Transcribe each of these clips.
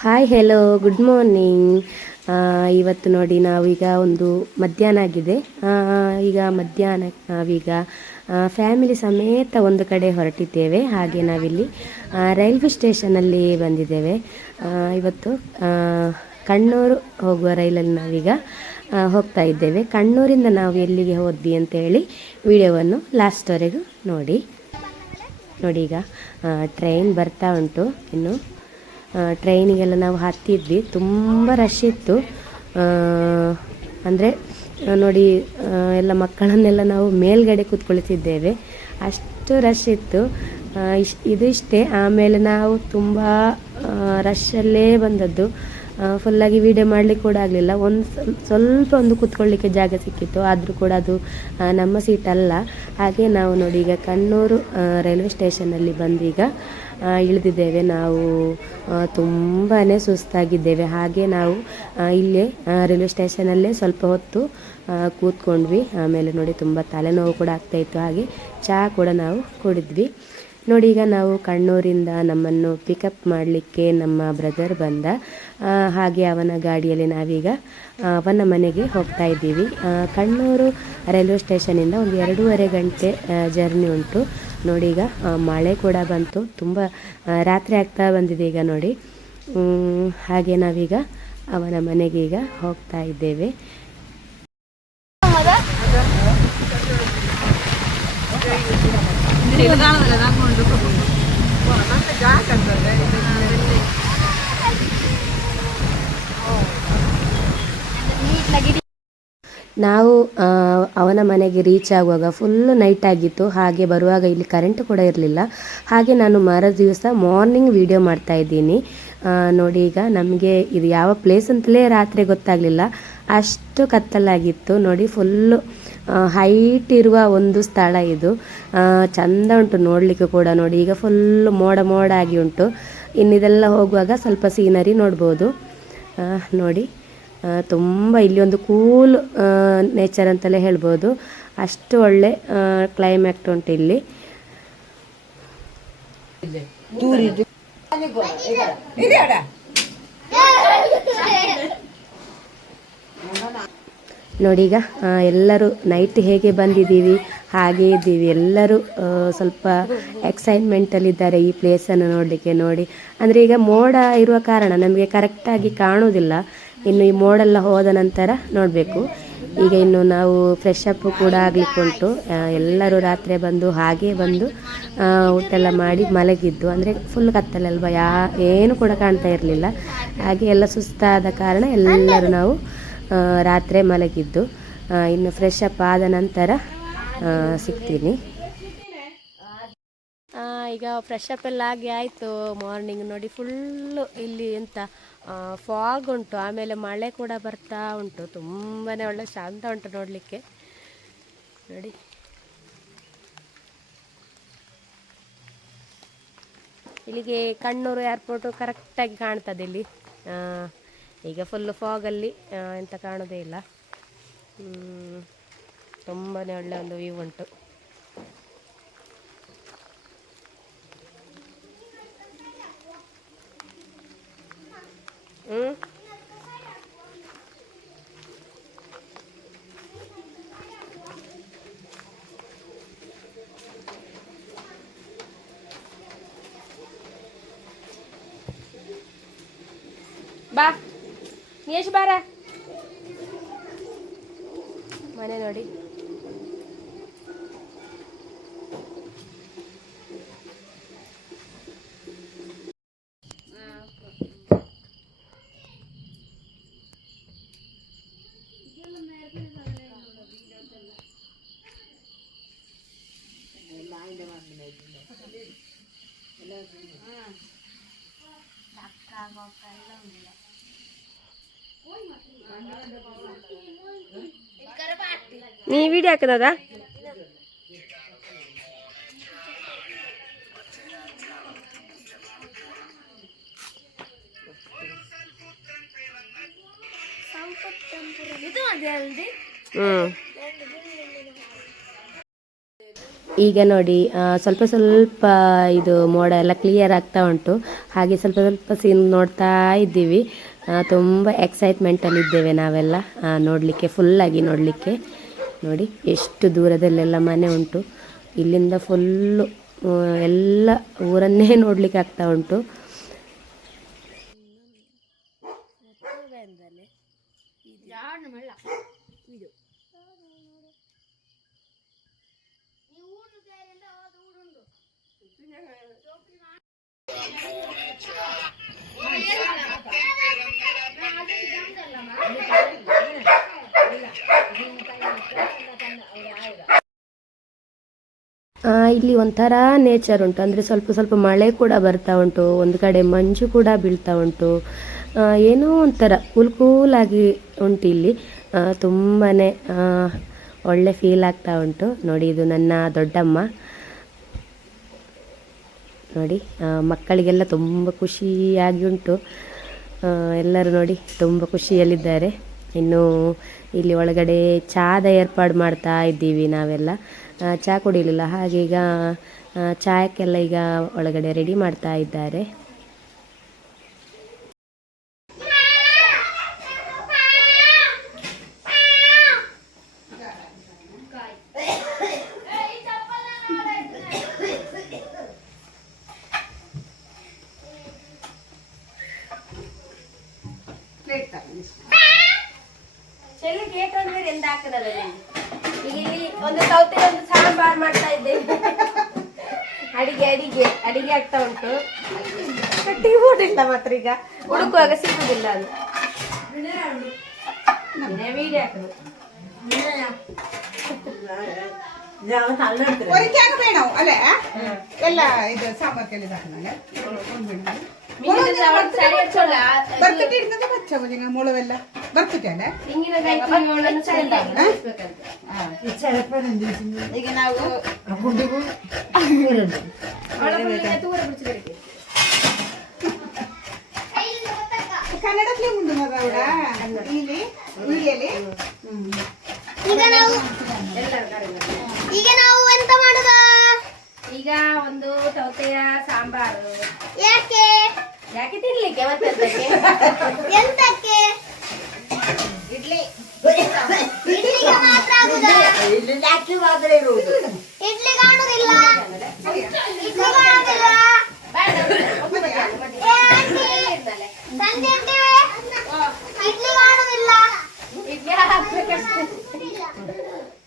Hi hello good morning ಇವತ್ತು ನೋಡಿ ನಾವೀಗ ಒಂದು ಮಧ್ಯಾಹ್ನ ಆಗಿದೆ. ಈಗ ಮಧ್ಯಾಹ್ನ, ನಾವೀಗ ಫ್ಯಾಮಿಲಿ ಸಮೇತ ಒಂದು ಕಡೆ ಹೊರಟಿದ್ದೇವೆ. ಹಾಗೆ ನಾವಿಲ್ಲಿ ರೈಲ್ವೆ ಸ್ಟೇಷನಲ್ಲಿ ಬಂದಿದ್ದೇವೆ. ಇವತ್ತು ಕಣ್ಣೂರು ಹೋಗುವ ರೈಲಲ್ಲಿ ನಾವೀಗ ಹೋಗ್ತಾ ಇದ್ದೇವೆ. ಕಣ್ಣೂರಿಂದ ನಾವು ಎಲ್ಲಿಗೆ ಹೋದ್ವಿ ಅಂತ ಹೇಳಿ ವಿಡಿಯೋವನ್ನು ಲಾಸ್ಟ್ವರೆಗೂ ನೋಡಿ. ನೋಡಿ ಈಗ ಟ್ರೈನ್ ಬರ್ತಾ ಉಂಟು. ಇನ್ನು ಟ್ರೈನಿಗೆಲ್ಲ ನಾವು ಹತ್ತಿದ್ವಿ. ತುಂಬ ರಶ್ ಇತ್ತು. ಅಂದರೆ ನೋಡಿ ಎಲ್ಲ ಮಕ್ಕಳನ್ನೆಲ್ಲ ನಾವು ಮೇಲ್ಗಡೆ ಕೂತ್ಕೊಳ್ತಿದ್ದೇವೆ. ಅಷ್ಟು ರಶ್ ಇತ್ತು. ಇಶ್ ಇದು ಇಷ್ಟೇ. ಆಮೇಲೆ ನಾವು ತುಂಬ ರಶಲ್ಲೇ ಬಂದದ್ದು. ಫುಲ್ಲಾಗಿ ವೀಡಿಯೋ ಮಾಡಲಿಕ್ಕೆ ಕೂಡ ಆಗಲಿಲ್ಲ. ಒಂದು ಸ್ವಲ್ಪ ಒಂದು ಕೂತ್ಕೊಳ್ಳಿಕ್ಕೆ ಜಾಗ ಸಿಕ್ಕಿತ್ತು. ಆದರೂ ಕೂಡ ಅದು ನಮ್ಮ ಸೀಟ್ ಅಲ್ಲ. ಹಾಗೆ ನಾವು ನೋಡಿ ಈಗ ಕಣ್ಣೂರು ರೈಲ್ವೆ ಸ್ಟೇಷನಲ್ಲಿ ಬಂದೀಗ ಇಳಿದಿದ್ದೇವೆ. ನಾವು ತುಂಬಾ ಸುಸ್ತಾಗಿದ್ದೇವೆ. ಹಾಗೆ ನಾವು ಇಲ್ಲೇ ರೈಲ್ವೆ ಸ್ಟೇಷನಲ್ಲೇ ಸ್ವಲ್ಪ ಹೊತ್ತು ಕೂತ್ಕೊಂಡ್ವಿ. ಆಮೇಲೆ ನೋಡಿ ತುಂಬ ತಲೆನೋವು ಕೂಡ ಆಗ್ತಾಯಿತ್ತು ಹಾಗೆ ಚಹಾ ಕೂಡ ನಾವು ಕುಡಿದ್ವಿ. ನೋಡಿ ಈಗ ನಾವು ಕಣ್ಣೂರಿಂದ ನಮ್ಮನ್ನು ಪಿಕಪ್ ಮಾಡಲಿಕ್ಕೆ ನಮ್ಮ ಬ್ರದರ್ ಬಂದ. ಹಾಗೆ ಅವನ ಗಾಡಿಯಲ್ಲಿ ನಾವೀಗ ಅವನ ಮನೆಗೆ ಹೋಗ್ತಾ ಇದ್ದೀವಿ. ಕಣ್ಣೂರು ರೈಲ್ವೆ ಸ್ಟೇಷನಿಂದ ಒಂದು ಎರಡೂವರೆ ಗಂಟೆ ಜರ್ನಿ ಉಂಟು. ನೋಡಿ ಈಗ ಮಳೆ ಕೂಡ ಬಂತು. ತುಂಬ ರಾತ್ರಿ ಆಗ್ತಾ ಬಂದಿದೆ ಈಗ ನೋಡಿ. ಹಾಗೆ ನಾವೀಗ ಅವನ ಮನೆಗೆ ಈಗ ಹೋಗ್ತಾ ಇದ್ದೇವೆ. ನಾವು ಅವನ ಮನೆಗೆ ರೀಚ್ ಆಗುವಾಗ ಫುಲ್ಲು ನೈಟ್ ಆಗಿತ್ತು. ಹಾಗೆ ಬರುವಾಗ ಇಲ್ಲಿ ಕರೆಂಟ್ ಕೂಡ ಇರಲಿಲ್ಲ. ಹಾಗೆ ನಾನು ಮರ ದಿವಸ ಮಾರ್ನಿಂಗ್ ವೀಡಿಯೋ ಮಾಡ್ತಾ ಇದ್ದೀನಿ. ನೋಡಿ ಈಗ ನಮಗೆ ಇದು ಯಾವ ಪ್ಲೇಸ್ ಅಂತಲೇ ರಾತ್ರಿ ಗೊತ್ತಾಗಲಿಲ್ಲ. ಅಷ್ಟು ಕತ್ತಲಾಗಿತ್ತು. ನೋಡಿ ಫುಲ್ಲು ಹೈಟ್ ಇರುವ ಒಂದು ಸ್ಥಳ ಇದು. ಚಂದ ಉಂಟು ನೋಡಲಿಕ್ಕೆ ಕೂಡ. ನೋಡಿ ಈಗ ಫುಲ್ಲು ಮೋಡ ಮೋಡ ಆಗಿ ಉಂಟು. ಇನ್ನಿದೆಲ್ಲ ಹೋಗುವಾಗ ಸ್ವಲ್ಪ ಸೀನರಿ ನೋಡ್ಬೋದು. ನೋಡಿ. ತುಂಬ ಇಲ್ಲಿ ಒಂದು ಕೂಲ್ ನೇಚರ್ ಅಂತಲೇ ಹೇಳ್ಬೋದು. ಅಷ್ಟು ಒಳ್ಳೆ ಕ್ಲೈಮ್ಯಾಕ್ಟ್ ಉಂಟು ಇಲ್ಲಿ. ನೋಡಿ ಈಗ ಆ, ಎಲ್ಲರೂ ನೈಟ್ ಹೇಗೆ ಬಂದಿದ್ದೀವಿ ಹಾಗೆ ಇದ್ದೀವಿ. ಎಲ್ಲರೂ ಸ್ವಲ್ಪ ಎಕ್ಸೈಟ್ಮೆಂಟಲ್ಲಿದ್ದಾರೆ ಈ ಪ್ಲೇಸನ್ನು ನೋಡಲಿಕ್ಕೆ ನೋಡಿ. ಅಂದರೆ ಈಗ ಮೋಡ ಇರುವ ಕಾರಣ ನಮಗೆ ಕರೆಕ್ಟಾಗಿ ಕಾಣುವುದಿಲ್ಲ. ಇನ್ನು ಈ ಮೋಡೆಲ್ಲ ಹೋದ ನಂತರ ನೋಡಬೇಕು. ಈಗ ಇನ್ನು ನಾವು ಫ್ರೆಶ್ ಅಪ್ ಕೂಡ ಆಗ್ಲಿಕ್ಕೆ ಉಂಟು. ಎಲ್ಲರೂ ರಾತ್ರಿ ಬಂದು ಹಾಗೆ ಬಂದು ಊಟ ಎಲ್ಲ ಮಾಡಿ ಮಲಗಿದ್ದು. ಅಂದರೆ ಫುಲ್ ಕತ್ತಲಲ್ವ? ಯಾ, ಏನು ಕೂಡ ಕಾಣ್ತಾ ಇರಲಿಲ್ಲ. ಹಾಗೆ ಎಲ್ಲ ಸುಸ್ತಾದ ಕಾರಣ ಎಲ್ಲರೂ ನಾವು ರಾತ್ರಿ ಮಲಗಿದ್ದು. ಇನ್ನು ಫ್ರೆಶ್ ಅಪ್ ಆದ ನಂತರ ಸಿಗ್ತೀನಿ. ಈಗ ಫ್ರೆಶ್ ಅಪ್ ಎಲ್ಲ ಆಗಿ ಆಯಿತು. ಮಾರ್ನಿಂಗ್ ನೋಡಿ ಫುಲ್ಲು ಇಲ್ಲಿ ಎಂತ ಫಾಗ್ ಉಂಟು, ಆಮೇಲೆ ಮಳೆ ಕೂಡ ಬರ್ತಾ ಉಂಟು ತುಂಬಾ ಒಳ್ಳೆ ಶಾಂತ ಉಂಟು ನೋಡಲಿಕ್ಕೆ. ನೋಡಿ. ಇಲ್ಲಿಗೆ ಕಣ್ಣೂರು ಏರ್ಪೋರ್ಟು ಕರೆಕ್ಟಾಗಿ ಕಾಣ್ತದೆ ಇಲ್ಲಿ. ಈಗ ಫುಲ್ಲು ಫಾಗಲ್ಲಿ ಎಂತ ಕಾಣೋದೇ ಇಲ್ಲ. ತುಂಬಾ ಒಳ್ಳೆ ಒಂದು ವ್ಯೂ ಉಂಟು. ಹ್ಞೂ ಬಾ ನೀಶ್ ಬಾರ ಮನೆ ನೋಡಿ ನೀ ಹಾಕದಾದ? ಅದೇ ಈಗ ನೋಡಿ ಆ, ಸ್ವಲ್ಪ ಸ್ವಲ್ಪ ಇದು ಮೋಡ ಎಲ್ಲ ಕ್ಲಿಯರ್ ಆಗ್ತಾ ಉಂಟು. ಹಾಗೆ ಸ್ವಲ್ಪ ಸ್ವಲ್ಪ ಸೀನ್ ನೋಡ್ತಾ ಇದ್ದೀವಿ. ತುಂಬ ಎಕ್ಸೈಟ್ಮೆಂಟಲ್ಲಿ ಇದ್ದೇವೆ ನಾವೆಲ್ಲ. ನೋಡಲಿಕ್ಕೆ ಫುಲ್ಲಾಗಿ ನೋಡಲಿಕ್ಕೆ. ನೋಡಿ ಎಷ್ಟು ದೂರದಲ್ಲೆಲ್ಲ ಮನೆ ಉಂಟು. ಇಲ್ಲಿಂದ ಫುಲ್ಲು ಎಲ್ಲ ಊರನ್ನೇ ನೋಡಲಿಕ್ಕೆ ಆಗ್ತಾ ಉಂಟು. ಆ, ಇಲ್ಲಿ ಒಂಥರ ನೇಚರ್ ಉಂಟು. ಅಂದರೆ ಸ್ವಲ್ಪ ಸ್ವಲ್ಪ ಮಳೆ ಕೂಡ ಬರ್ತಾ ಉಂಟು, ಒಂದು ಕಡೆ ಮಂಜು ಕೂಡ ಬೀಳ್ತಾ ಉಂಟು. ಏನೋ ಒಂಥರ ಕೂಲ್ ಕೂಲಾಗಿ ಉಂಟು ಇಲ್ಲಿ. ತುಂಬಾ ಒಳ್ಳೆ ಫೀಲ್ ಆಗ್ತಾ ಉಂಟು. ನೋಡಿ, ಇದು ನನ್ನ ದೊಡ್ಡಮ್ಮ. ನೋಡಿ ಮಕ್ಕಳಿಗೆಲ್ಲ ತುಂಬ ಖುಷಿಯಾಗಿ ಉಂಟು. ಎಲ್ಲರೂ ನೋಡಿ, ತುಂಬ ಖುಷಿಯಲ್ಲಿದ್ದಾರೆ. ಇನ್ನು ಇಲ್ಲಿ ಒಳಗಡೆ ಚಾದ ಏರ್ಪಾಡು ಮಾಡ್ತಾ ಇದ್ದೀವಿ ನಾವೆಲ್ಲ. ಚಹಾ ಕುಡಿಲಿಲ್ಲ. ಹಾಗೆ ಈಗ ಚಾಯಕ್ಕೆಲ್ಲ ಈಗ ಒಳಗಡೆ ರೆಡಿ ಮಾಡ್ತಾ ಇದ್ದಾರೆ. ಇಲ್ಲ ಮಾತ್ರ ಈಗ ಹುಡುಕುವಾಗ ಸಿಗುದಿಲ್ಲ ಅದು ವಿಡಿಯೋ ಹಾಕುದು ഒരിക്കാൻ വേണോ അല്ലേ ಎಲ್ಲ ಇದು ಸಾಂಬಾರ್ ಕೆಲಿ ಮೀನಿನ ಅವಳು ಸರಿ ಹಚ್ಚೋಲ್ಲ ಬರ್ಕಟ್ಟಿ ಇಡ್ತದೆ ಬಚ್ಚ ತೂರ ಬಿಡಿಸಿದಕ್ಕೆ ಕನ್ನಡಕ್ಕೆ ಮುಂದೆ ಮಗ ಅವಡ ಇಲ್ಲಿ ವಿಡಿಯಲ್ಲಿ ಈಗ ನಾವು ಎಲ್ಲರೂ ಈಗ ನಾವು ಎಂತ ಮಾಡುದ? ಈಗ ಒಂದು ಸೌತೆಯ ಸಾಂಬಾರು. ಯಾಕೆ? ಯಾಕೆ ತಿನ್ಲಿಕ್ಕೆ ಮತ್ತೆ ಅದಕ್ಕೆ ಎಂತಕ್ಕೆ? ಇಡ್ಲಿ. ಇಡ್ಲಿಗೆ ಮಾತ್ರ ಆಗುದ? ಇಡ್ಲಿ ಕಾಣುದಿಲ್ಲ ಇಡ್ಲಿ ಕಾಣುದಿಲ್ಲ ಇಡ್ಲಿ ಕಾಣುದಿಲ್ಲ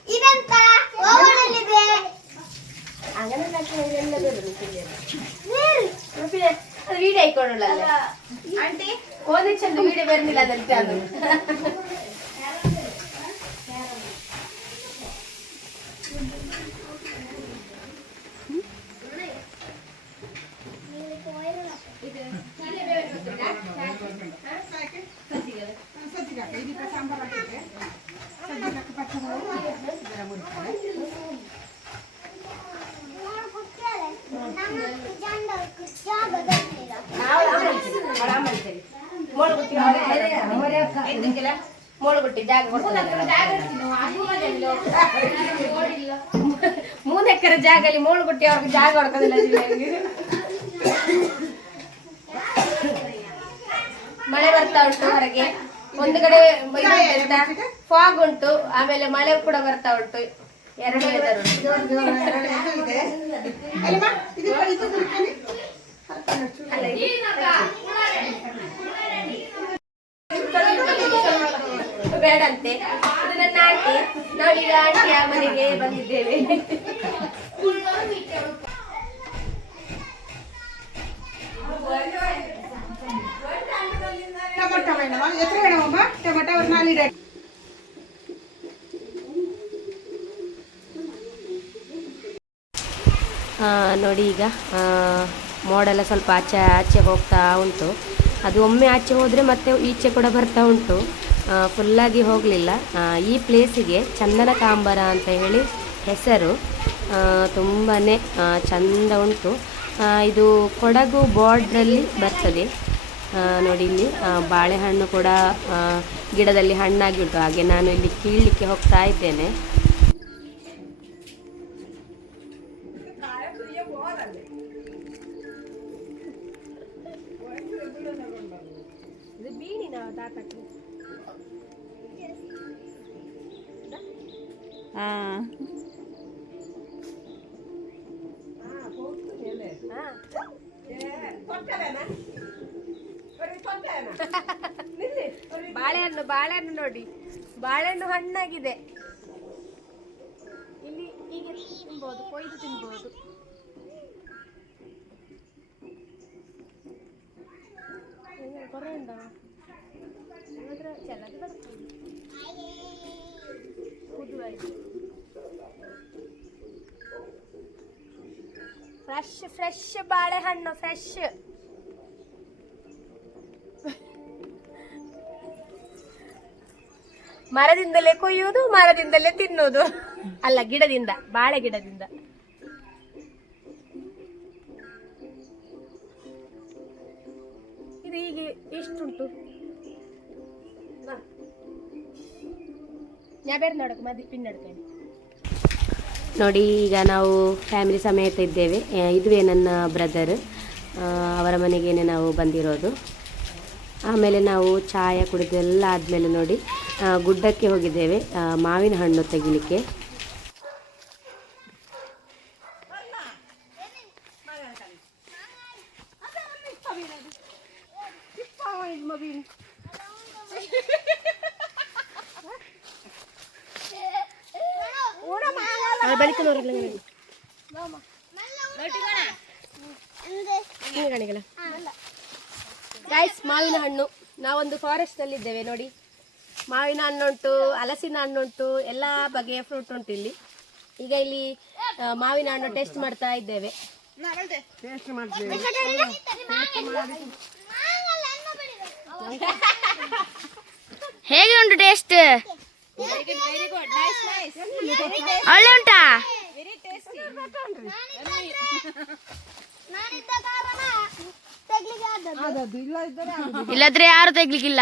ഇതെന്താ ഓവണല്ലേ അങ്ങനെ പിന്നെ വീട് ആയിക്കോളുള്ളൂ ആണ്ടി ഓന്നിച്ചെന്ന് വീട് വരുന്നില്ല അതെടുത്താന്ന് ಜಾಗ ಅಲ್ಲಿ ಮೂಳು ಗುಟ್ಟಿ ಅವ್ರಿಗೆ ಜಾಗ ಹೊಡ್ಕೋದಿಲ್ಲ ಮಳೆ ಬರ್ತಾ ಉಂಟು ಹೊರಗೆ. ಒಂದು ಕಡೆ ಫಾಗ್ ಉಂಟು ಆಮೇಲೆ ಮಳೆ ಕೂಡ ಬರ್ತಾ ಉಂಟು. ಬೇಡಂತೆ. ನನ್ನ ಆಂಟಿ ನಾವೀಗ ಆಂಟಿಯ ಮನೆಗೆ ಬಂದಿದ್ದೇವೆ. ನೋಡಿ ಈಗ ಮೋಡೆಲ್ಲ ಸ್ವಲ್ಪ ಆಚೆ ಆಚೆ ಹೋಗ್ತಾ ಉಂಟು. ಅದು ಒಮ್ಮೆ ಆಚೆ ಹೋದರೆ ಮತ್ತೆ ಈಚೆ ಕೂಡ ಬರ್ತಾ ಉಂಟು. ಫುಲ್ಲಾಗಿ ಹೋಗಲಿಲ್ಲ. ಈ ಪ್ಲೇಸಿಗೆ ಚಂದನ ಕಾಂಬರ ಅಂತ ಹೇಳಿ ಹೆಸರು. ತುಂಬಾ ಚಂದ ಉಂಟು. ಇದು ಕೊಡಗು ಬಾರ್ಡ್ರಲ್ಲಿ ಬರ್ತದೆ. ನೋಡಿ ಇಲ್ಲಿ ಬಾಳೆಹಣ್ಣು ಕೂಡ ಗಿಡದಲ್ಲಿ ಹಣ್ಣಾಗಿ ಉಂಟು. ಹಾಗೆ ನಾನು ಇಲ್ಲಿ ಕೀಳಲಿಕ್ಕೆ ಹೋಗ್ತಾ ಇದ್ದೇನೆ. ಹಾಂ ಬಾಳೆಹಣ್ಣು ಬಾಳೆಹಣ್ಣು ನೋಡಿ. ಬಾಳೆಹಣ್ಣು ಹಣ್ಣಾಗಿದೆ. ಇಲ್ಲಿ ಈಗ ತಿನ್ಬೋದು ಕೊಯ್ದು ತಿನ್ಬೋದು. ಫ್ರೆಶ್ ಫ್ರೆಶ್ ಬಾಳೆಹಣ್ಣು ಫ್ರೆಶ್ ಮರದಿಂದಲೇ ಕೊಯ್ಯುವುದು, ಮರದಿಂದಲೇ ತಿನ್ನುವುದು. ಅಲ್ಲ, ಗಿಡದಿಂದ, ಬಾಳೆ ಗಿಡದಿಂದ. ಇದು ಹೀಗೆ ಎಷ್ಟುಂಟು? ನೋಡಿ, ಈಗ ನಾವು ಫ್ಯಾಮಿಲಿ ಸಮೇತ ಇದ್ದೇವೆ. ಇದುವೇ ನನ್ನ ಬ್ರದರ್ ಅವರ ಮನೆಗೇನೆ ನಾವು ಬಂದಿರೋದು. ಆಮೇಲೆ ನಾವು ಚಾಯ ಕುಡಿದೆಲ್ಲ ಆದಮೇಲೆ ನೋಡಿ ಗುಡ್ಡಕ್ಕೆ ಹೋಗಿದ್ದೇವೆ. ಮಾವಿನ ಹಣ್ಣು ತೆಗಿಲಿಕ್ಕೆ. ಮಾವಿನ ಹಣ್ಣು. ನಾವೊಂದು ಫಾರೆಸ್ಟ್ ಅಲ್ಲಿ ಇದ್ದೇವೆ ನೋಡಿ. ಮಾವಿನ ಹಣ್ಣುಂಟು ಹಲಸಿನ ಹಣ್ಣುಂಟು ಎಲ್ಲ ಬಗೆಯ ಫ್ರೂಟ್ ಉಂಟು ಇಲ್ಲಿ. ಈಗ ಇಲ್ಲಿ ಮಾವಿನ ಹಣ್ಣು ಟೇಸ್ಟ್ ಮಾಡ್ತಾ ಇದ್ದೇವೆ. ಹೇಗೆ ಉಂಟು ಟೇಸ್ಟ್ ಒಳ್ಳೆ ಉಂಟಾ. ಇಲ್ಲದ್ರೆ ಯಾರು ತೆಗ್ಲಿಕ್ಕಿಲ್ಲ.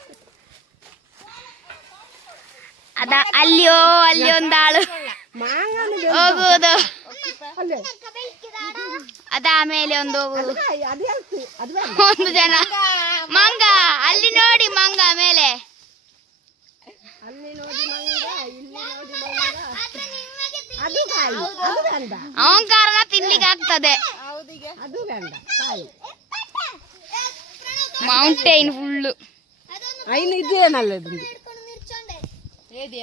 ಅದ ಅಲ್ಲಿಯೋ ಅಲ್ಲಿ ಒಂದಾಳು ಹೋಗುವುದು. ಅದ ಆಮೇಲೆ ಒಂದು ಹೋಗುವುದು. ಒಂದು ಜನ. ಮಂಗ, ಅಲ್ಲಿ ನೋಡಿ ಮಂಗ ಮೇಲೆ ಅಲ್ಲಿ ನೋಡಿ ಮಂಗ ಇಲ್ಲಿ ನೋಡಿ ಮಂಗ ಅದು ಕಾಯಿ ಅದು ಬೇಡ ಅವನ್ ಕಾರಣ ತಿನ್ಲಿಕ್ಕೆ ಆಗ್ತದೆ. ಮೌಂಟೇನ್ ಫುಲ್ಲು ಐನು ಇದೇನಲ್ಲ ಇದು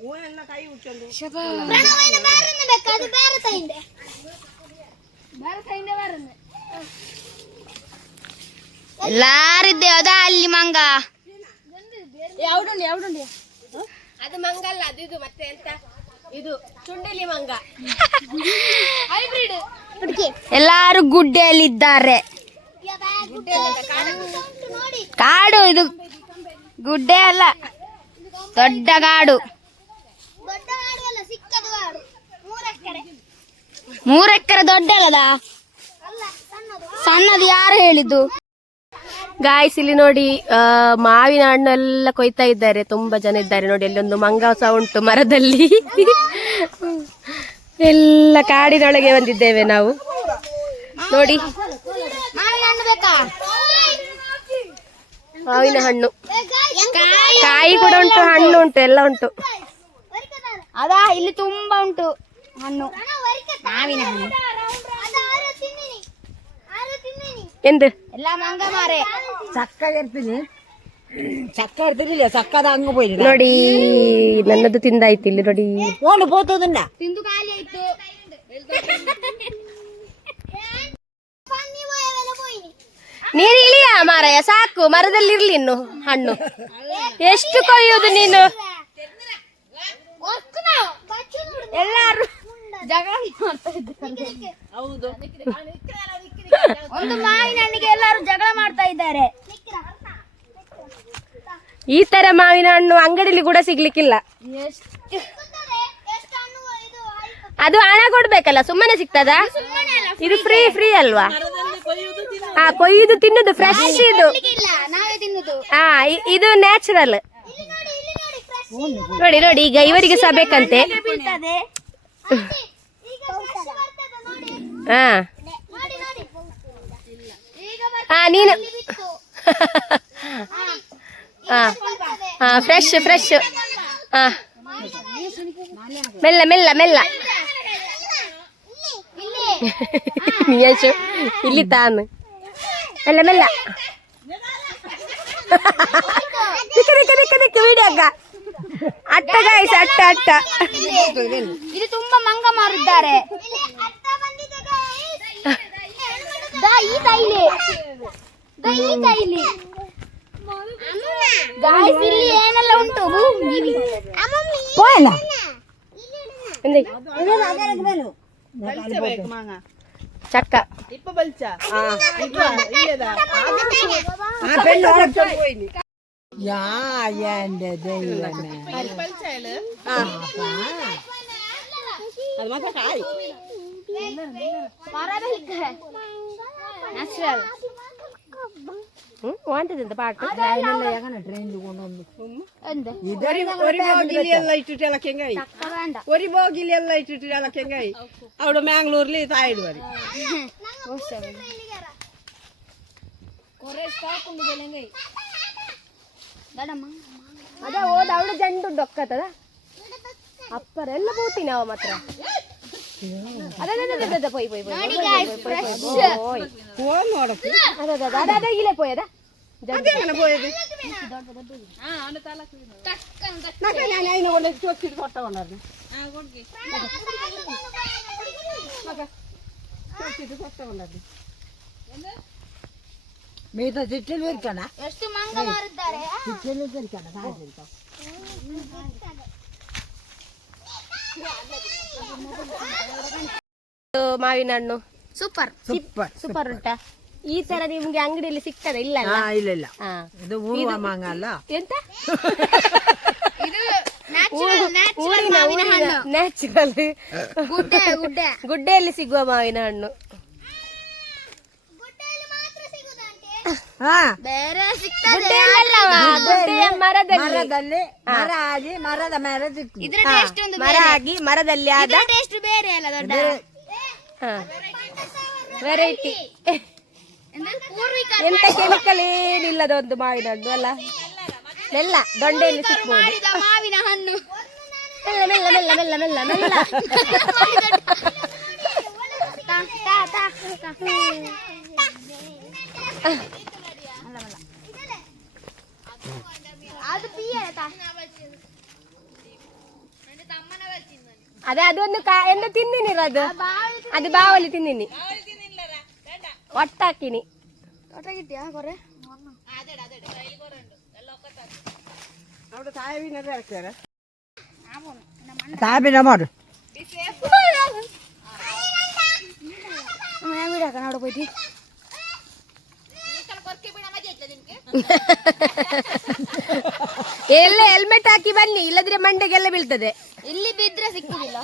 ಹೂವೆಲ್ಲ ಕೈ ಉಚ್ಚೊಂದು ಪ್ರಣವೈನ ಬಾರನ್ನ ಬೇಕಾ? ಅದು ಬೇರೆ ತೈಂದೆ. ಬೇರೆ ತೈಂದೆ ಬಾರನ್ನ ಎಲ್ಲಾರಿದ್ದೇವೆ ಅದ ಅಲ್ಲಿ ಮಂಗ? ಯಾವ್ದುಂಡು ಯಾವ್ದುಂಡು? ಅದು ಮಂಗ ಅಲ್ಲ ಅದು ಇದು ಮತ್ತೆ ಎಂತ? ಇದು ಚುಂಡಲಿ ಮಂಗ. ಹೈಬ್ರಿಡ್. ಎಲ್ಲಾರು ಗುಡ್ಡೆಯಲ್ಲಿದ್ದಾರೆ. ನೋಡಿ ಕಾಡು ಇದು. ಗುಡ್ಡೆ ಅಲ್ಲ. ದೊಡ್ಡ ಕಾಡು. ಎಕರೆ. ಮೂರು ಎಕರೆ ದೊಡ್ಡ ಅಲ್ಲದ? ಅಲ್ಲ ಸಣ್ಣದು. ಸಣ್ಣದು ಯಾರು ಹೇಳಿದ್ದು? ಗಾಯ್ಸ್ ಇಲ್ಲಿ ನೋಡಿ ಮಾವಿನ ಹಣ್ಣೆಲ್ಲ ಎಲ್ಲ ಕೊಯ್ತಾ ಇದ್ದಾರೆ. ತುಂಬಾ ಜನ ಇದ್ದಾರೆ ನೋಡಿ ಅಲ್ಲಿ ಒಂದು ಮಂಗ ಸಹ ಉಂಟು ಮರದಲ್ಲಿ. ಎಲ್ಲ ಕಾಡಿನೊಳಗೆ ಬಂದಿದ್ದೇವೆ ನಾವು. ನೋಡಿ ಮಾವಿನ ಹಣ್ಣು ಬೇಕಾ ಮಾವಿನ ಹಣ್ಣು. ಕಾಯಿ ಕೂಡ ಉಂಟು ಹಣ್ಣು ಉಂಟು ಎಲ್ಲ ಉಂಟು. ಅದಾ ಇಲ್ಲಿ ತುಂಬಾ ಉಂಟು ಹಣ್ಣು. ಮಾವಿನ ಹಣ್ಣು. ಎಂದು ಎಲ್ಲ ಮಂಗ ಮಾರೆ. ಚಕ್ಕಾಗಿರ್ತೀನಿ ಚಕ್ಕ ಇರ್ತಿರ್ಲಿಲ್ಲ ಚಕ್ಕದ ಹಂಗ ಹೋಯ್ತು. ನೋಡಿ ನನ್ನದು ತಿಂದಾಯ್ತು ಇಲ್ಲಿ ನೋಡಿ. ಓಂಡು ಬೋತೋದನ್ನ ತಿಂದು ಖಾಲಿ ಆಯ್ತು. ನೀರು ಇಳಿಯ ಮಾರಾಯ? ಸಾಕು ಮರದಲ್ಲಿ ಇರ್ಲಿ ಇನ್ನು ಹಣ್ಣು. ಎಷ್ಟು ಕೊಯ್ಯೋದು ನೀನು? ಎಲ್ಲಾರು ಜಗಳ ಹೌದು. ಒಂದು ಮಾವಿನ ಹಣ್ಣಿಗೆ ಎಲ್ಲರೂ ಜಗಳ ಮಾಡ್ತಾ ಇದ್ದಾರೆ. ಈ ತರ ಮಾವಿನ ಹಣ್ಣು ಅಂಗಡಿಲಿ ಕೂಡ ಸಿಗ್ಲಿಕ್ಕಿಲ್ಲ. ಅದು ಹಣ ಕೊಡ್ಬೇಕಲ್ಲ ಸುಮ್ಮನೆ ಸಿಗ್ತದ? ಇದು ಫ್ರೀ ಫ್ರೀ ಅಲ್ವಾ? ಹಾ ಕೊಯ್ದು ತಿನ್ನುದು ಫ್ರೆಶ್ ಇದು. ಹಾ ಇದು ನ್ಯಾಚುರಲ್ ನೋಡಿ ನೋಡಿ ಈಗ ಇವರಿಗೆ ಸಹ ಬೇಕಂತೆ. ಹಾ. ಹಾ ನೀನು. ಹಾ ಹಾ ಫ್ರೆಶ್ ಫ್ರೆಶ್ ಹಾ ಮೆಲ್ಲ ಮೆಲ್ಲ ಮೆಲ್ಲ. ಇಲ್ಲಿ ತಾನು. ಮೆಲ್ಲ ಮೆಲ್ಲ ದಿಕ್ಕ ದಿಕ್ಕ ದಿಕ್ಕ ದಿಕ್ಕ ವಿಡಿಯೋಗ ಅಟ್ಟ ಗಾಯ್ಸ್ ಅಟ್ಟ ಅಟ್ಟ ಇದು ತುಂಬಾ ಮಂಗ ಮಾರಿದ್ದಾರೆ ದಾ ಈ ತೈಲಿ ದಾ ಈ ತೈಲಿ ಗಾಯ್ಸ್ ಇಲ್ಲಿ ಏನೆಲ್ಲ ಉಂಟು? ಭೂಮಿ ಎಂದೆ? ಚಕ್ಕ ചക്ക. ഇപ്പൊ യാ എന്റെ ദൈവമേ. അത് മാത്രം കായ് നാച്ചുറൽ ಒಂಟದಿಂದ ಪಾಟ್ ಎಲ್ಲ ಇಟ್ಟಿಟ್ಟೆಲ್ಲ ಕೆಂಗಾಯಿ ಒರಿ ಬೋಗಿಲಿ ಎಲ್ಲ ಇಟ್ಟಿಟ್ಟೆಲ್ಲ ಕೆಂಗಾಯಿ ಅವಳು ಮ್ಯಾಂಗ್ಳೂರ್ಲಿ ತಾಯಿದು ವರಿ ಅದೇ ಹೋದ ಅವಳು ಜಂಡು ಡೊಕ್ಕತ್ತದ ಅಪ್ಪರೆಲ್ಲ ಬೂತಿ ನಾವು ಮಾತ್ರ போய் போய் போய் இல போயதா మిగతా చిట్టెలు పెరికానా చిట్టెలు పెరికానా ಮಾವಿನ ಹಣ್ಣು. ಸೂಪರ್. ಸೂಪರ್ ಸೂಪರ್ ಉಂಟಾ? ಈ ತರ ನಿಮ್ಗೆ ಅಂಗಡಿಯಲ್ಲಿ ಸಿಗ್ತದೆ? ಇಲ್ಲ ಇಲ್ಲ ಇಲ್ಲ. ಇದು ಊರುವ ಮಾಂಗ ಅಲ್ಲ? ಎಂತ? ಊರಿನ ನ್ಯಾಚುರಲ್ ಗುಡ್ಡೆ. ಗುಡ್ಡೆಯಲ್ಲಿ ಸಿಗುವ ಮಾವಿನ ಹಣ್ಣು. ಹಾ. ಬೇರೆ ಸಿಗ್ತದೆ ಮರದಲ್ಲಿ. ಮರದಲ್ಲಿ ಮರ ಆಗಿ ಮರದ ಮರ ಇದ್ರ ಟೇಸ್ಟ್ ಒಂದು ಮರ ಆಗಿ ಮರದಲ್ಲಿ ಆದ ಇದ್ರ ಟೇಸ್ಟ್ ಬೇರೆ ಅಲ್ಲ ದೊಡ್ಡ. ವೆರೈಟಿ ಎಂತ ಕೆಮಿಕಲ್ ಏನಿಲ್ಲದ ಒಂದು ಮಾವಿನ ಹಣ್ಣು ಅಲ್ಲ? ಮೆಲ್ಲ ದೊಂಡೆಯಲ್ಲಿ ಮಾಡಿದ ಮಾವಿನ ಹಣ್ಣು. ಮೆಲ್ಲ ಮೆಲ್ಲ ಮೆಲ್ಲ ಮೆಲ್ಲ ಮೆಲ್ಲ ಮೆಲ್ಲ. ತಾ, ತಾ, ತಾ, ತಾ. ಅದು ಪಿಯಲ್ಲ ತಾ. ಅದೇ ಅದೊಂದು ಕಾ ಎಂತ ತಿಂದಿನಿ ಅದು ಅದು ಬಾವಲಿ ತಿಂದಿನಿ ಒಟ್ಟಾಕಿನಿ ಒಟ್ಟಾಗಿದ್ಯಾ ಕೊರೆ അവിടെ താഴെ ഇറക്കിയാലേ ತಾಬಿನ ಮಾಡು ಬಿಡಾಕ ನೋಡ ಹೋಯ್ತಿ ಎಲ್ಲ ಹೆಲ್ಮೆಟ್ ಹಾಕಿ ಬನ್ನಿ ಇಲ್ಲದ್ರೆ ಮಂಡೆಗೆಲ್ಲ ಬೀಳ್ತದೆ. ಇಲ್ಲಿ ಬಿದ್ರೆ ಸಿಕ್ಕುದಿಲ್ಲ.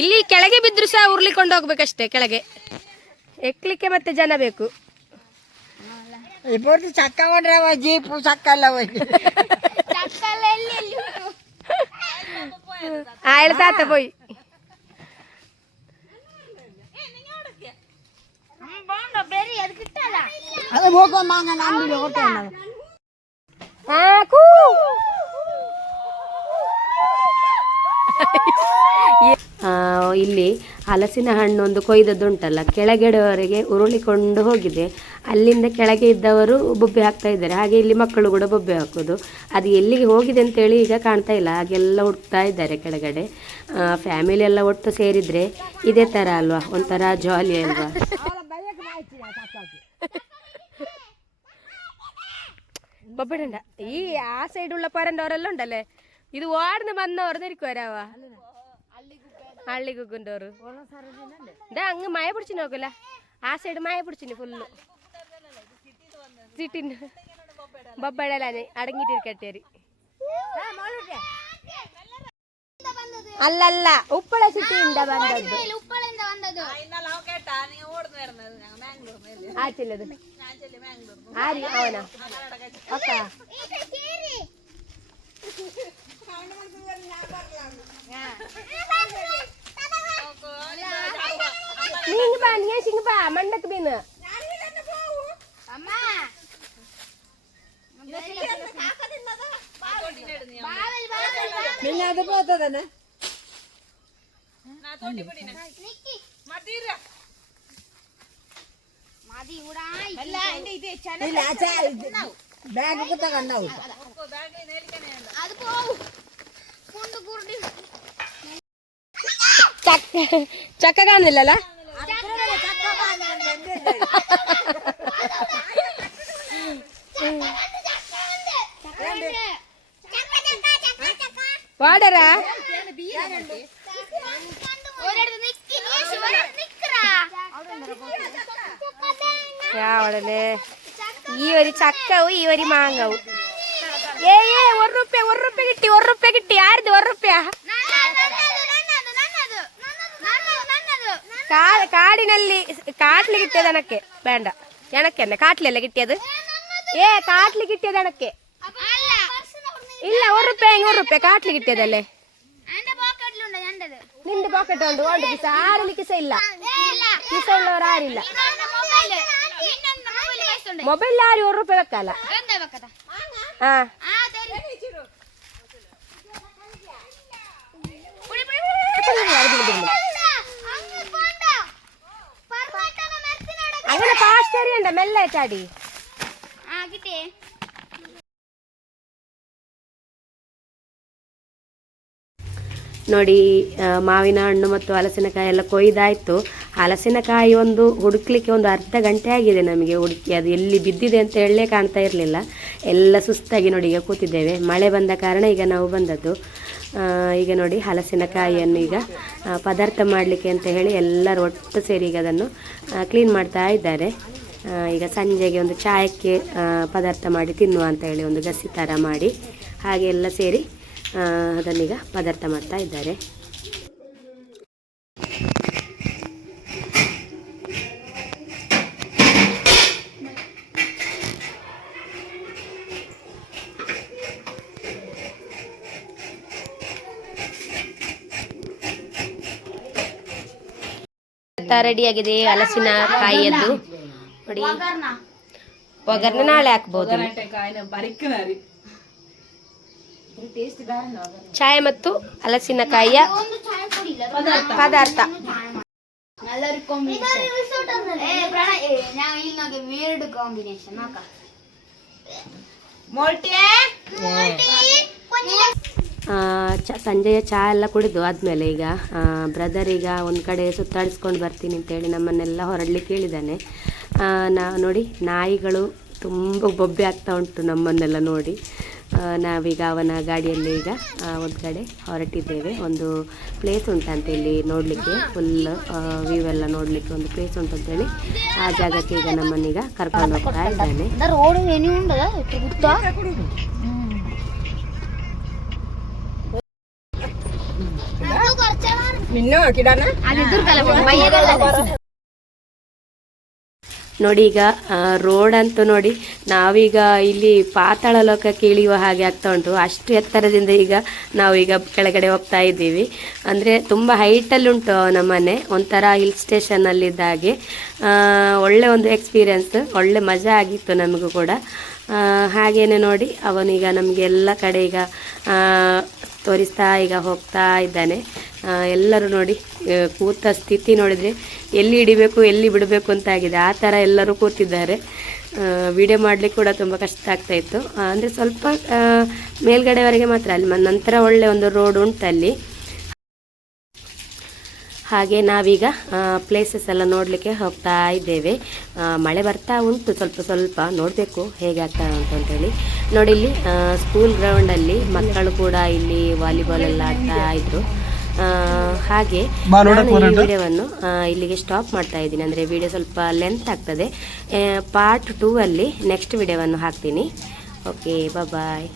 ಇಲ್ಲಿ ಕೆಳಗೆ ಬಿದ್ರು ಸಹ ಉರ್ಲಿಕೊಂಡು ಹೋಗ್ಬೇಕಷ್ಟೇ ಕೆಳಗೆ. ಎಕ್ಲಿಕ್ಕೆ ಮತ್ತೆ ಜನ ಬೇಕು. ಇಬ್ಬರು ಚಕ್ಕ ಹೊಡ್ರವ ಜೀಪು ಚಕ್ಕ ಅಲ್ಲ ಪೋಯ್ ಅದೇ പോക്കോ മാങ്ങ നമ്മുടെ ഓട്ടം ಇಲ್ಲಿ ಹಲಸಿನ ಹಣ್ಣು ಒಂದು ಕೊಯ್ದದ್ದುಂಟಲ್ಲ ಕೆಳಗಡೆಯವರೆಗೆ ಉರುಳಿಕೊಂಡು ಹೋಗಿದೆ. ಅಲ್ಲಿಂದ ಕೆಳಗೆ ಇದ್ದವರು ಬೊಬ್ಬೆ ಹಾಕ್ತಾ ಇದ್ದಾರೆ. ಹಾಗೆ ಇಲ್ಲಿ ಮಕ್ಕಳು ಕೂಡ ಬೊಬ್ಬೆ ಹಾಕೋದು ಅದು ಎಲ್ಲಿಗೆ ಹೋಗಿದೆ ಅಂತೇಳಿ ಈಗ ಕಾಣ್ತಾ ಇಲ್ಲ. ಹಾಗೆಲ್ಲ ಹುಡ್ತಾ ಇದ್ದಾರೆ ಕೆಳಗಡೆ. ಫ್ಯಾಮಿಲಿ ಎಲ್ಲ ಒಟ್ಟು ಸೇರಿದರೆ ಇದೇ ಥರ ಅಲ್ವಾ? ಒಂಥರ ಜಾಲಿ ಅಲ್ವಾ? കൊപ്പിടണ്ട ഈ ആ സൈഡുള്ള പരണ്ടോരെല്ലാം ഉണ്ടല്ലേ? ഇത് ഓടുന്ന വന്ന ഓർന്നിരിക്കും ഒരാവാ അള്ളി കുക്കുണ്ടോറ് ഇതാ അങ്ങ് മഴ പിടിച്ച് നോക്കില്ല. ആ സൈഡ് മഴ പിടിച്ചിന് ഫുള്ള് ചിട്ടിന്. ബൊബ്ബടലാന് അടങ്ങിയിട്ടിരിക്കട്ടേര് അല്ലല്ല ഉപ്പള സിറ്റിന്റെ വന്നത് ആരി? മണ്ടക്ക് ബീന്ന് അമ്മ. പിന്നെ അത് തന്നെ. ബാഗ് കുത്ത കണ്ടാവും ചക്ക കാണുന്നില്ലല്ലേ? ചക്ക കാണുന്നില്ല വാടരാ രാവണല്ലേ ഈ ഒരു ചക്കവും ഈ ഒരു മാങ്ങവും. ഏ ഏ ഒരു റുപ്യ ഒരു റുപ്യ കിട്ടി ഒരു റുപ്യ കിട്ടി. ആരുത് ഒരു റുപ്യ? കാടിനല്ലി കാട്ടിൽ കിട്ടിയത് എനക്ക്. വേണ്ട. എനക്ക് തന്നെ. കാട്ടിലല്ലേ കിട്ടിയത്? ഏ കാട്ടിൽ കിട്ടിയത് എനക്ക്. ഇല്ല ഒരു റുപ്യ ഒരു റുപ്യ കാട്ടിൽ കിട്ടിയതല്ലേ? നിന്റെ പോക്കറ്റ് ഉണ്ട് ഓണ്ട് പിസ ആരും കിസ ഇല്ല പിസ ഉള്ളവർ ആരില്ല. മൊബൈലിൽ ആരും ഒരു റുപ്യ വെക്കാല ആ. അങ്ങനെ പാസ്റ്റേറിയണ്ട മെല്ലേ ചാടി കിട്ടിയേ. ನೋಡಿ ಮಾವಿನ ಹಣ್ಣು ಮತ್ತು ಹಲಸಿನಕಾಯಿ ಎಲ್ಲ ಕೊಯ್ದಾಯಿತು. ಹಲಸಿನಕಾಯಿ ಒಂದು ಹುಡುಕ್ಲಿಕ್ಕೆ ಒಂದು ಅರ್ಧ ಗಂಟೆ ಆಗಿದೆ ನಮಗೆ ಹುಡುಕಿ. ಅದು ಎಲ್ಲಿ ಬಿದ್ದಿದೆ ಅಂತ ಹೇಳಲೇ ಕಾಣ್ತಾ ಇರಲಿಲ್ಲ. ಎಲ್ಲ ಸುಸ್ತಾಗಿ ನೋಡಿ, ಈಗ ಕೂತಿದ್ದೇವೆ. ಮಳೆ ಬಂದ ಕಾರಣ ಈಗ ನಾವು ಬಂದದ್ದು. ಈಗ ನೋಡಿ, ಹಲಸಿನಕಾಯಿಯನ್ನು ಈಗ ಪದಾರ್ಥ ಮಾಡಲಿಕ್ಕೆ ಅಂತ ಹೇಳಿ ಎಲ್ಲರೂ ಒಟ್ಟು ಸೇರಿ ಈಗ ಅದನ್ನು ಕ್ಲೀನ್ ಮಾಡ್ತಾ ಇದ್ದಾರೆ. ಈಗ ಸಂಜೆಗೆ ಒಂದು ಚಾಯಕ್ಕೆ ಪದಾರ್ಥ ಮಾಡಿ ತಿನ್ನುವ ಅಂತ ಹೇಳಿ ಒಂದು ಗಸಿ ಥರ ಮಾಡಿ, ಹಾಗೆ ಎಲ್ಲ ಸೇರಿ ಅದನ್ನೀಗ ಪದಾರ್ಥ ಮಾಡ್ತಾ ಇದ್ದಾರೆ. ರೆಡಿಯಾಗಿದೆ ಹಲಸಿನ ಕಾಯಿಯದ್ದು. ನೋಡಿ. ಒಗ್ಗರಣೆ ನಾಳೆ ಹಾಕ್ಬೋದು. ಚಾಯ್ ಮತ್ತು ಹಲಸಿನಕಾಯಿಯ ಪದಾರ್ಥ. ಚ ಸಂಜೆಯ ಚಹಾ ಎಲ್ಲ ಕುಡಿದು ಆದಮೇಲೆ ಈಗ ಬ್ರದರ್ ಈಗ ಒಂದು ಕಡೆ ಸುತ್ತಾಡಿಸ್ಕೊಂಡು ಬರ್ತೀನಿ ಅಂತೇಳಿ ನಮ್ಮನ್ನೆಲ್ಲ ಹೊರಡ್ಲಿಕ್ಕೆ ಹೇಳಿದ್ದಾನೆ ಆ, ನಾ ನೋಡಿ ನಾಯಿಗಳು ತುಂಬ ಬೊಬ್ಬೆ ಆಗ್ತಾ ಉಂಟು ನಮ್ಮನ್ನೆಲ್ಲ ನೋಡಿ. ನಾವೀಗ ಅವನ ಗಾಡಿಯಲ್ಲಿ ಈಗ ಒಂದು ಕಡೆ ಹೊರಟಿದ್ದೇವೆ. ಒಂದು ಪ್ಲೇಸ್ ಉಂಟಂತೆ ಇಲ್ಲಿ ನೋಡಲಿಕ್ಕೆ. ಫುಲ್ ವ್ಯೂ ಎಲ್ಲ ನೋಡಲಿಕ್ಕೆ ಒಂದು ಪ್ಲೇಸ್ ಉಂಟು ಅಂತೇಳಿ ಆ ಜಾಗಕ್ಕೆ ಈಗ ನಮ್ಮನ್ನೀಗ ಕರ್ಕೊಂಡು ಹೋಗ್ತಾ ಇದ್ದಾನೆ. ನಿನ್ನ ನೋಡಿ ಈಗ ರೋಡ್ ಅಂತೂ ನೋಡಿ, ನಾವೀಗ ಇಲ್ಲಿ ಪಾತಾಳ ಲೋಕಕ್ಕೆ ಇಳಿಯುವ ಹಾಗೆ ಆಗ್ತಾ ಉಂಟು. ಅಷ್ಟು ಎತ್ತರದಿಂದ ಈಗ ನಾವೀಗ ಕೆಳಗಡೆ ಹೋಗ್ತಾ ಇದ್ದೀವಿ. ಅಂದರೆ ತುಂಬ ಹೈಟಲ್ಲಿ ಉಂಟು ನಮ್ಮನೆ ಒಂಥರ ಹಿಲ್ ಸ್ಟೇಷನಲ್ಲಿದ್ದ ಹಾಗೆ. ಒಳ್ಳೆ ಒಂದು ಎಕ್ಸ್ಪೀರಿಯನ್ಸ್ ಒಳ್ಳೆ ಮಜಾ ಆಗಿತ್ತು ನಮಗೂ ಕೂಡ. ಹಾಗೇನೆ ನೋಡಿ, ಅವನೀಗ ನಮಗೆ ಎಲ್ಲ ಕಡೆ ಈಗ ತೋರಿಸ್ತಾ ಈಗ ಹೋಗ್ತಾ ಇದ್ದಾನೆ. ಎಲ್ಲರೂ ನೋಡಿ ಕೂತ ಸ್ಥಿತಿ ನೋಡಿದರೆ ಎಲ್ಲಿ ಹಿಡಿಬೇಕು, ಎಲ್ಲಿ ಬಿಡಬೇಕು ಅಂತ ಆಗಿದೆ ಆ ಥರ ಎಲ್ಲರೂ ಕೂತಿದ್ದಾರೆ. ವಿಡಿಯೋ ಮಾಡಲಿಕ್ಕೆ ಕೂಡ ತುಂಬ ಕಷ್ಟ ಆಗ್ತಾ ಇತ್ತು. ಅಂದರೆ ಸ್ವಲ್ಪ ಮೇಲ್ಗಡೆವರೆಗೆ ಮಾತ್ರ ಅಲ್ಲಿ ನಂತರ ಒಳ್ಳೆ ಒಂದು ರೋಡ್ ಅಲ್ಲಿ. ಹಾಗೆ ನಾವೀಗ ಪ್ಲೇಸಸ್ ಎಲ್ಲ ನೋಡಲಿಕ್ಕೆ ಹೋಗ್ತಾ ಇದ್ದೇವೆ. ಮಳೆ ಬರ್ತಾ ಉಂಟು, ಸ್ವಲ್ಪ ಸ್ವಲ್ಪ. ನೋಡಬೇಕು ಹೇಗೆ ಆಗ್ತಾ ಉಂಟು ಅಂತೇಳಿ ನೋಡಿ ಇಲ್ಲಿ ಸ್ಕೂಲ್ ಗ್ರೌಂಡಲ್ಲಿ ಮಕ್ಕಳು ಕೂಡ ಇಲ್ಲಿ ವಾಲಿಬಾಲ್ ಎಲ್ಲ ಆಡ್ತಾ ಇದ್ರು. ಹಾಗೆ ನಾನು ಈ ವಿಡಿಯೋವನ್ನು ಇಲ್ಲಿಗೆ ಸ್ಟಾಪ್ ಮಾಡ್ತಾ ಇದ್ದೀನಿ. ಅಂದರೆ ವಿಡಿಯೋ ಸ್ವಲ್ಪ ಲೆಂತ್ ಆಗ್ತದೆ. ಪಾರ್ಟ್ ಟೂ ಅಲ್ಲಿ ನೆಕ್ಸ್ಟ್ ವಿಡಿಯೋವನ್ನು ಹಾಕ್ತೀನಿ. Okay bye